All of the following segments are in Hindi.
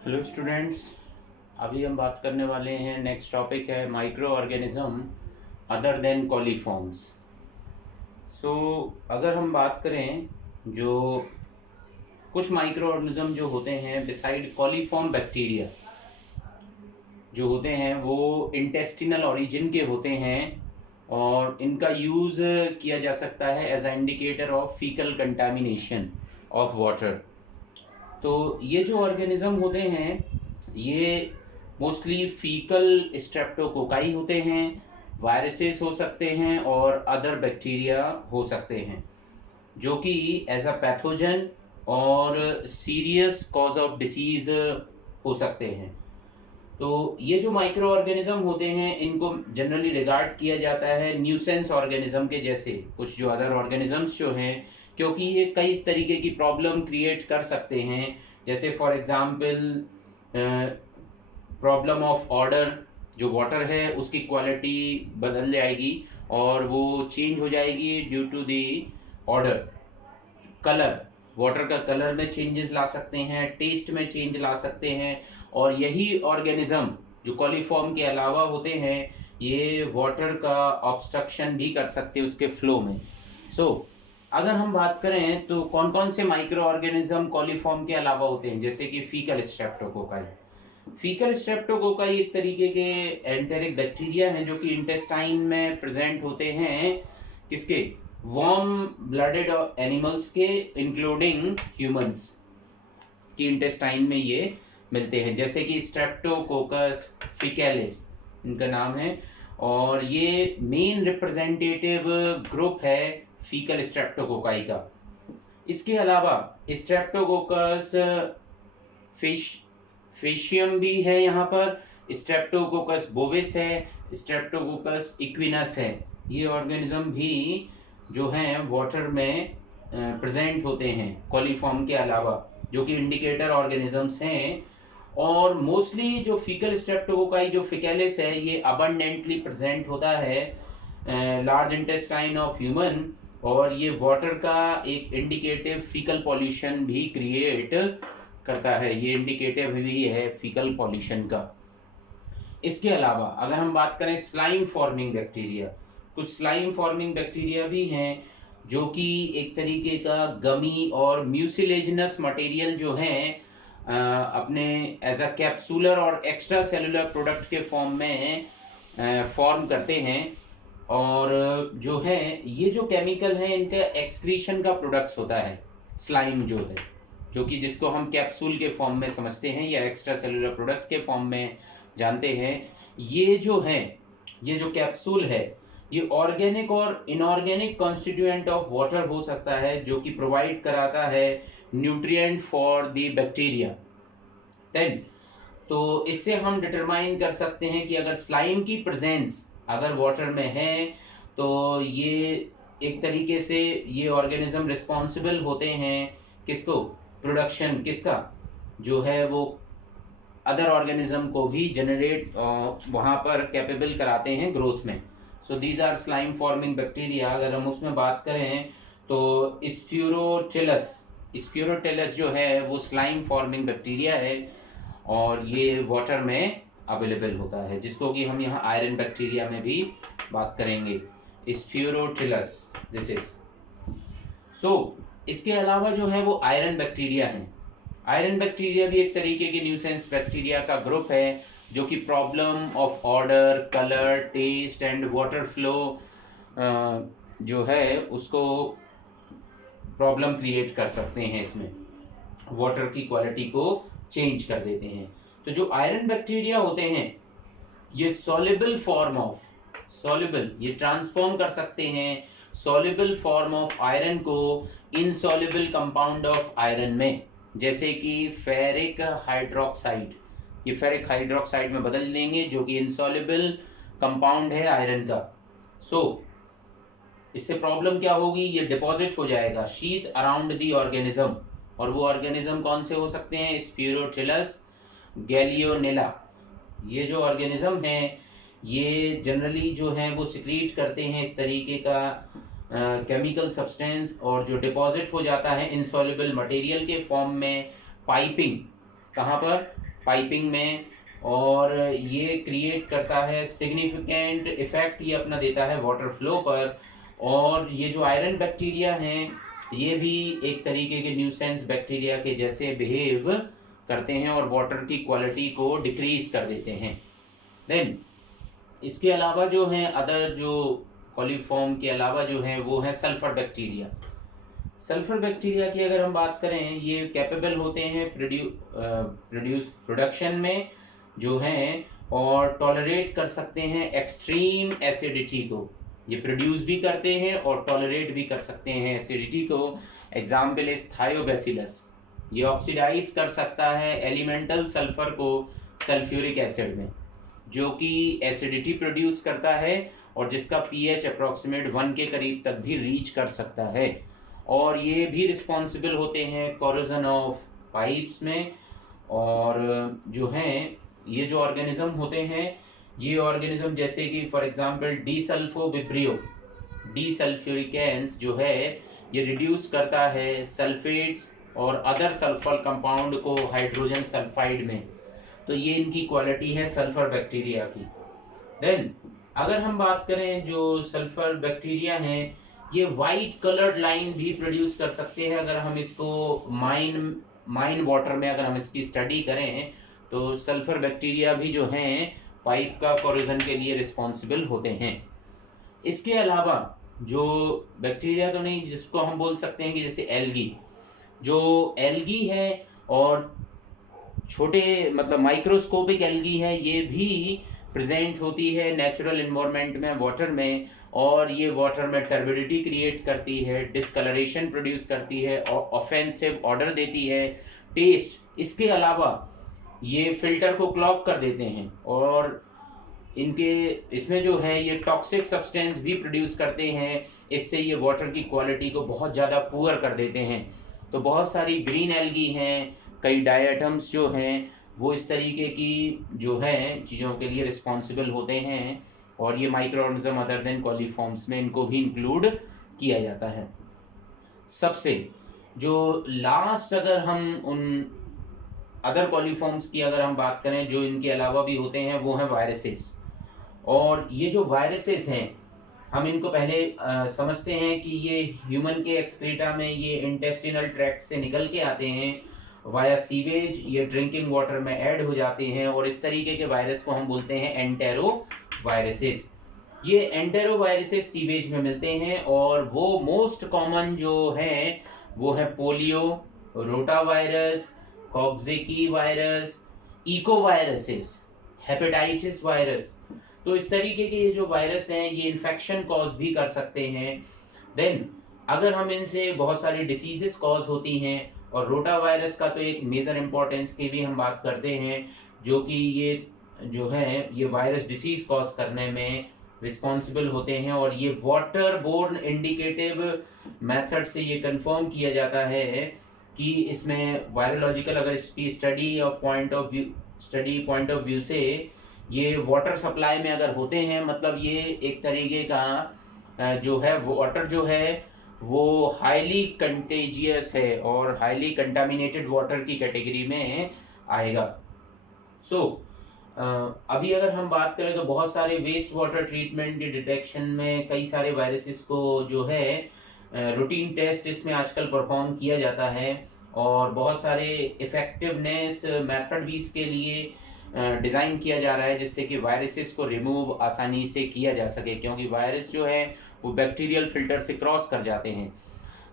Hello students. अभी हम बात करने वाले हैं, नेक्स्ट टॉपिक है माइक्रो ऑर्गेनिज्म अदर देन कॉलीफॉर्म्स। सो अगर हम बात करें, जो कुछ माइक्रो ऑर्गेनिज्म जो होते हैं बिसाइड कॉलीफॉर्म बैक्टीरिया जो होते हैं वो इंटेस्टिनल ओरिजिन के होते हैं और इनका यूज़ किया जा सकता है as a indicator of faecal contamination of water. तो ये जो ऑर्गेनिज्म होते हैं ये मोस्टली फीकल स्ट्रेप्टोकोकाई होते हैं, वायरसेस हो सकते हैं और अदर बैक्टीरिया हो सकते हैं जो कि एज अ पैथोजन और सीरियस कॉज ऑफ डिसीज हो सकते हैं। तो ये जो माइक्रो ऑर्गेनिज्म होते हैं इनको जनरली रिगार्ड किया जाता है न्यूसेंस ऑर्गेनिज्म के जैसे कुछ जो अदर ऑर्गेनिजम्स जो हैं, क्योंकि ये कई तरीके की प्रॉब्लम क्रिएट कर सकते हैं। जैसे for example problem of order, जो वाटर है उसकी क्वालिटी बदल जाएगी और वो चेंज हो जाएगी due to the odour. Colour, water का कलर में चेंजेस ला सकते हैं, टेस्ट में चेंज ला सकते हैं। और यही ऑर्गेनिज्म जो कॉलीफॉर्म के अलावा होते हैं ये वाटर का ऑब्स्ट्रक्शन भी कर सकते हैं उसके फ्लो में। अगर हम बात करें तो कौन कौन से माइक्रो ऑर्गेनिज्म कॉलीफॉर्म के अलावा होते हैं, जैसे कि फीकल स्ट्रेप्टोकोकाई। फीकल स्ट्रेप्टोकोकाई एक तरीके के एंटेरिक बैक्टीरिया हैं जो कि इंटेस्टाइन में प्रेजेंट होते हैं, किसके, वार्म ब्लडेड एनिमल्स के, इंक्लूडिंग ह्यूमंस की इंटेस्टाइन में ये मिलते हैं, जैसे कि स्ट्रेप्टोकोकस फिकेलिस इनका नाम है। और ये मेन रिप्रेजेंटेटिव ग्रुप है फीकल स्ट्रेप्टोकोकाई का। इसके अलावा स्ट्रेप्टोकोकस फेशियम भी है यहाँ पर, स्ट्रेप्टोकोकस बोविस है, स्ट्रेप्टोकोकस इक्विनस है। ये ऑर्गेनिज्म भी जो हैं वाटर में प्रेजेंट होते हैं कॉलीफॉर्म के अलावा, जो कि इंडिकेटर ऑर्गेनिजम्स हैं। और मोस्टली जो फीकल स्ट्रेप्टोकोकाई जो फिकेलिस है ये अबंडेंटली प्रेजेंट होता है लार्ज इंटेस्टाइन ऑफ ह्यूमन, और ये वाटर का एक इंडिकेटिव फीकल पॉल्यूशन भी क्रिएट करता है। ये इंडिकेटिव भी है फीकल पॉल्यूशन का। इसके अलावा अगर हम बात करें स्लाइम फॉर्मिंग बैक्टीरिया, कुछ स्लाइम फॉर्मिंग बैक्टीरिया भी हैं जो कि एक तरीके का गमी और म्यूसिलेजिनस मटेरियल जो हैं अपने एज अ कैप्सूलर और एक्स्ट्रा सेलुलर प्रोडक्ट के फॉर्म में फॉर्म करते हैं। और जो है ये जो केमिकल है इनका एक्सक्रीशन का प्रोडक्ट्स होता है स्लाइम जो है, जो कि जिसको हम कैप्सूल के फॉर्म में समझते हैं या एक्स्ट्रा सेलुलर प्रोडक्ट के फॉर्म में जानते हैं। ये जो है, ये जो कैप्सूल है ये ऑर्गेनिक और इनऑर्गेनिक कॉन्स्टिट्यूएंट ऑफ वाटर हो सकता है, जो कि प्रोवाइड कराता है nutrient for the bacteria. Then तो इससे हम डिटरमाइन कर सकते हैं कि अगर स्लाइम की प्रेजेंस अगर वाटर में है तो ये एक तरीके से ये ऑर्गेनिज्म रिस्पॉन्सिबल होते हैं किसको, प्रोडक्शन किसका, जो है वो अदर ऑर्गेनिज्म को भी जनरेट वहाँ पर कैपेबल कराते हैं ग्रोथ में। So these are slime forming bacteria. अगर हम उसमें बात करें तो स्प्यूरोटेलस जो है वो स्लाइम फॉर्मिंग बैक्टीरिया है और ये वाटर में अवेलेबल होता है, जिसको कि हम यहाँ आयरन बैक्टीरिया में भी बात करेंगे। स्प्यूरोटेलस दिस इज। इसके अलावा जो है वो आयरन बैक्टीरिया हैं। आयरन बैक्टीरिया भी एक तरीके के न्यूसेंस बैक्टीरिया का ग्रुप है जो कि problem of odour, colour, taste and water flow जो है उसको प्रॉब्लम क्रिएट कर सकते हैं, इसमें वाटर की क्वालिटी को चेंज कर देते हैं। तो जो आयरन बैक्टीरिया होते हैं ये ये ट्रांसफॉर्म कर सकते हैं सॉल्युबल फॉर्म ऑफ आयरन को इनसॉल्युबल कंपाउंड ऑफ आयरन में, जैसे कि फेरिक हाइड्रोक्साइड। ये फेरिक हाइड्रोक्साइड में बदल देंगे जो कि इनसॉल्युबल कंपाउंड है आयरन का। इससे प्रॉब्लम क्या होगी, ये डिपॉजिट हो जाएगा शीथ अराउंड दी ऑर्गेनिज्म। और वो ऑर्गेनिज्म कौन से हो सकते हैं, स्पिरोटिलस गैलियोनेला। ये जो ऑर्गेनिज्म हैं ये जनरली जो हैं वो सिक्रीट करते हैं इस तरीके का केमिकल सब्सटेंस, और जो डिपॉजिट हो जाता है इनसॉल्युबल मटेरियल के फॉर्म में, पाइपिंग कहाँ पर, पाइपिंग में, और ये क्रिएट करता है सिग्निफिकेंट इफेक्ट, ये अपना देता है वाटर फ्लो पर। और ये जो आयरन बैक्टीरिया हैं ये भी एक तरीके के न्यूसेंस बैक्टीरिया के जैसे बिहेव करते हैं और वाटर की क्वालिटी को डिक्रीज कर देते हैं। देन इसके अलावा जो हैं अदर जो कॉलीफॉर्म के अलावा जो हैं वो है सल्फर बैक्टीरिया। सल्फर बैक्टीरिया की अगर हम बात करें, ये कैपेबल होते हैं प्रोडक्शन में जो हैं, और टॉलरेट कर सकते हैं एक्सट्रीम एसिडिटी को। ये प्रोड्यूस भी करते हैं और टॉलरेट भी कर सकते हैं एसिडिटी को। Example is Thiobacillus. ये ऑक्सीडाइज कर सकता है एलिमेंटल सल्फर को सल्फ्यूरिक एसिड में, जो कि एसिडिटी प्रोड्यूस करता है और जिसका पीएच अप्रॉक्सीमेट 1 के करीब तक भी रीच कर सकता है। और ये भी रिस्पॉन्सिबल होते हैं कोरोजन ऑफ पाइप्स में। और जो हैं ये जो ऑर्गेनिज्म होते हैं, ये ऑर्गेनिज्म जैसे कि फॉर एग्जांपल डीसल्फोविब्रियो, डीसल्फ्यूरिकेंस जो है ये रिड्यूस करता है सल्फेट्स और अदर सल्फर कंपाउंड को हाइड्रोजन सल्फाइड में। तो ये इनकी क्वालिटी है सल्फर बैक्टीरिया की। देन अगर हम बात करें जो सल्फर बैक्टीरिया हैं, ये वाइट कलर्ड लाइन भी प्रोड्यूस कर सकते हैं। अगर हम इसको माइन वाटर में अगर हम इसकी स्टडी करें तो सल्फर बैक्टीरिया भी जो हैं पाइप का कोरोजन के लिए रिस्पॉन्सिबल होते हैं। इसके अलावा जो बैक्टीरिया तो नहीं, जिसको हम बोल सकते हैं कि जैसे एल्गी, जो एल्गी है और छोटे मतलब माइक्रोस्कोपिक एल्गी है, ये भी प्रेजेंट होती है नेचुरल इन्वायरमेंट में वाटर में, और ये वाटर में टर्बिडिटी क्रिएट करती है, डिस्कलरेशन प्रोड्यूस करती है और ऑफेंसिव ऑर्डर देती है, टेस्ट। इसके अलावा ये फिल्टर को क्लॉग कर देते हैं और इनके इसमें जो है ये टॉक्सिक सब्सटेंस भी प्रोड्यूस करते हैं। इससे ये वाटर की क्वालिटी को बहुत ज़्यादा पुअर कर देते हैं। तो बहुत सारी ग्रीन एल्गी हैं, कई डायटम्स जो हैं वो इस तरीके की जो है चीज़ों के लिए रिस्पॉन्सिबल होते हैं, और ये माइक्रो ऑर्गेनिज्म अदर देन कॉलीफॉर्म्स में इनको भी इंक्लूड किया जाता है। सबसे जो लास्ट अगर हम उन अदर कॉलीफॉर्म्स की अगर हम बात करें जो इनके अलावा भी होते हैं, वो हैं वायरसेस। और ये जो वायरसेस हैं हम इनको पहले समझते हैं कि ये ह्यूमन के एक्सक्रीटा में ये इंटेस्टिनल ट्रैक्ट से निकल के आते हैं वाया सीवेज, ये ड्रिंकिंग वाटर में ऐड हो जाते हैं, और इस तरीके के वायरस को हम बोलते हैं एंटेरो वायरसेस। ये एंटेरो वायरसेस सीवेज में मिलते हैं, और वो मोस्ट कॉमन जो है वो है polio, rota virus, coxsackie virus, echo viruses, hepatitis virus. तो इस तरीके के ये जो वायरस हैं ये इन्फेक्शन कॉज भी कर सकते हैं। देन अगर हम इनसे बहुत सारी डिसीजेस कॉज होती हैं, और रोटा वायरस का तो एक मेजर इंपॉर्टेंस की भी हम बात करते हैं, जो कि ये जो है ये वायरस डिसीज कॉज करने में रिस्पॉन्सिबल होते हैं। और ये वाटर बोर्न इंडिकेटिव मेथड से ये कंफर्म किया जाता है कि इसमें वायरोलॉजिकल अगर इसकी स्टडी और पॉइंट ऑफ व्यू से ये वाटर सप्लाई में अगर होते हैं, मतलब ये एक तरीके का जो है वाटर जो है वो हाईली कंटेजियस है और हाईली कंटामिनेटेड वाटर की कैटेगरी में आएगा। अभी अगर हम बात करें तो बहुत सारे वेस्ट वाटर ट्रीटमेंट के डिटेक्शन में कई सारे वायरसेस को जो है रूटीन टेस्ट इसमें आजकल परफॉर्म किया जाता है, और बहुत सारे इफेक्टिवनेस मेथड भी इसके लिए डिज़ाइन किया जा रहा है जिससे कि वायरसेस को रिमूव आसानी से किया जा सके, क्योंकि वायरस जो है वो बैक्टीरियल फिल्टर से क्रॉस कर जाते हैं।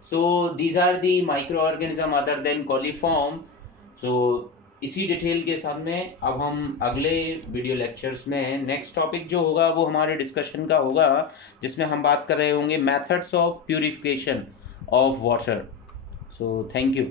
So these are the micro organism other than coliform. सो इसी डिटेल के साथ में अब हम अगले वीडियो लेक्चर्स में नेक्स्ट टॉपिक जो होगा वो हमारे डिस्कशन का होगा, जिसमें हम बात कर रहे होंगे methods of purification of water. So thank you.